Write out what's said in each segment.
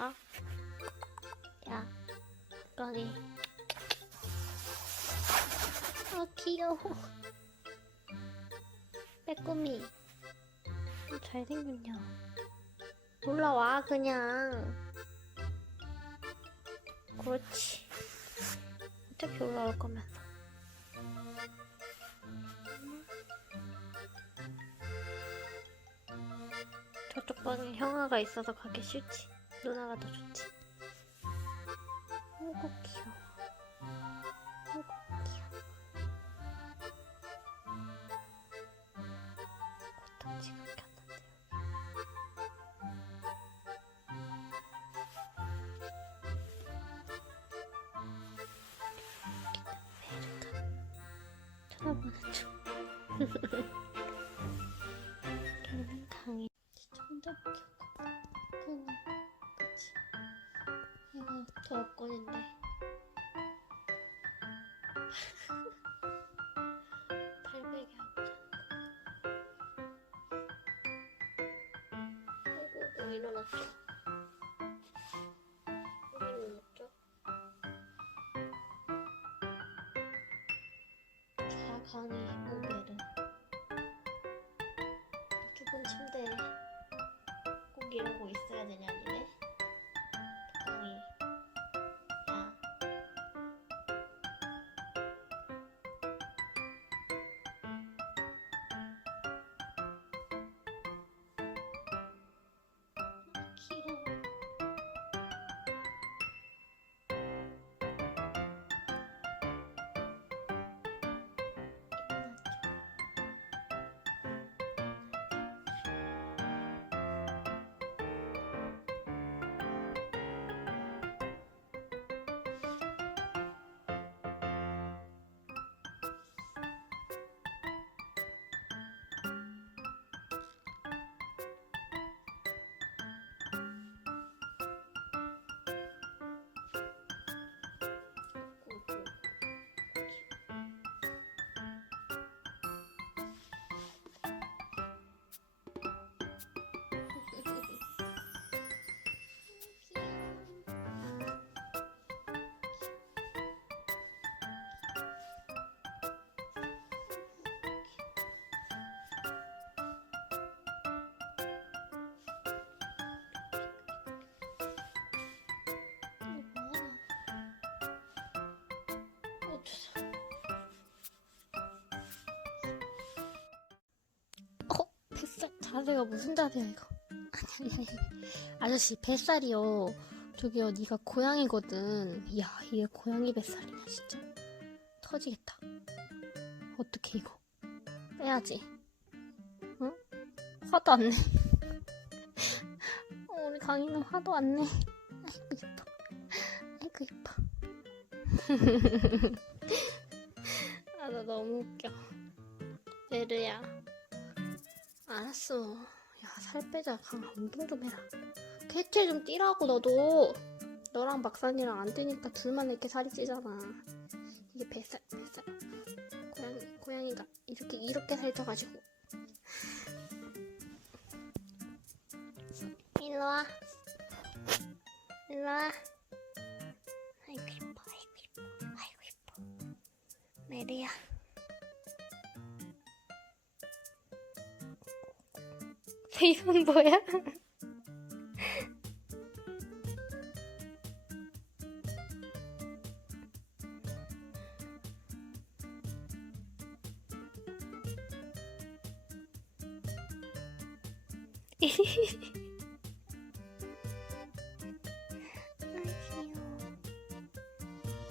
볼까? 야, 거기. 아, 귀여워. 빼꼼이. 어, 잘생겼냐. 올라와, 그냥. 그렇지. 어차피 올라올 거면서. 저쪽 방에 형아가 있어서 가기 싫지. 누나가 더 좋지. 아이고 귀여워. 아이고 귀여워. 코딱지가 꼈는데. 베르가 쳐다보는 중. 강해. 진짜 혼자 키우 얘가 더 업권인데. 발베개 하고 거. 아이고, 뭐 일어났죠? 자세가 무슨 자세야 이거? 아저씨 뱃살이요. 저기요, 네가 고양이거든. 이야, 이게 고양이 뱃살이냐 진짜. 터지겠다. 어떻게 이거? 빼야지. 응? 화도 안 내. 어, 우리 강이는 화도 안 내. 아이고 예뻐. 아이고 예뻐. 아, 나 너무 웃겨. 베르야. 알았어. 야, 살 빼자. 강 운동 좀 해라. 개체 좀 뛰라고, 너도. 너랑 박사님이랑 안 뛰니까 둘만 이렇게 살이 찌잖아. 이게 뱃살, 뱃살. 고양이, 고양이가 이렇게, 이렇게 살쪄가지고. 일로 와. 일로 와. 아이고, 이뻐, 아이고, 이뻐. 아이고, 이뻐. 메리야. 이건 뭐야?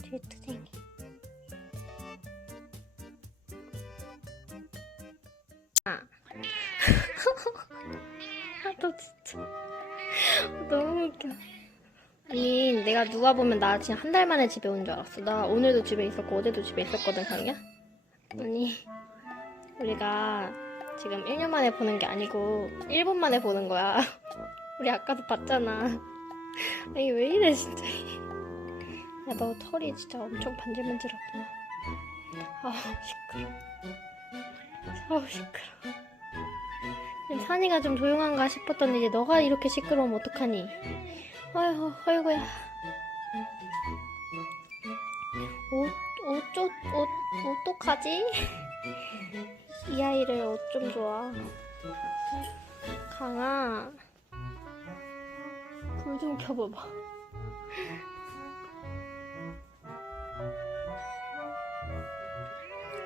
뒤투쟁이 아 웃겨. 아니 내가 누가 보면 나 지금 한 달 만에 집에 온 줄 알았어. 나 오늘도 집에 있었고 어제도 집에 있었거든 강이야. 아니 우리가 지금 1년 만에 보는 게 아니고 1분 만에 보는 거야. 우리 아까도 봤잖아. 아니 왜 이래 진짜. 야 너 털이 진짜 엄청 반질반질하구나. 아우 시끄러. 아우 시끄러 산이가 좀 조용한가 싶었더니 이제 너가 이렇게 시끄러우면 어떡하니 아이고, 아이고야. 옷, 어쩌, 옷, 어떡하지? 이 아이를 어쩜 좋아. 강아. 불 좀 켜봐봐.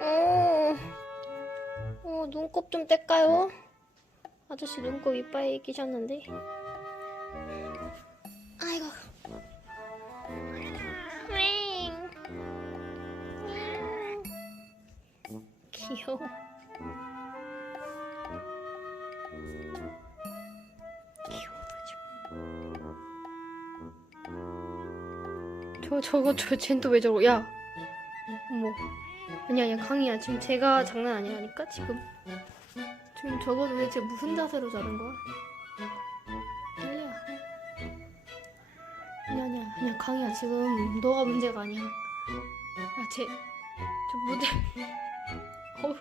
어, 어, 눈곱 좀 뗄까요? 아저씨 눈곱 이빨에 끼셨는데. 아이고. 윙. 귀여워. 저, 저거, 저, 쟨또왜 저러고, 야. 어머. 아니야, 아니야, 강이야. 지금 제가 장난 아니라니까, 지금. 지금 저거 도대체 무슨 자세로 자는 거야? 아니야. 아니야, 아니야, 아니야, 강이야. 지금 너가 문제가 아니야. 야, 쟤, 저 무대. 어우,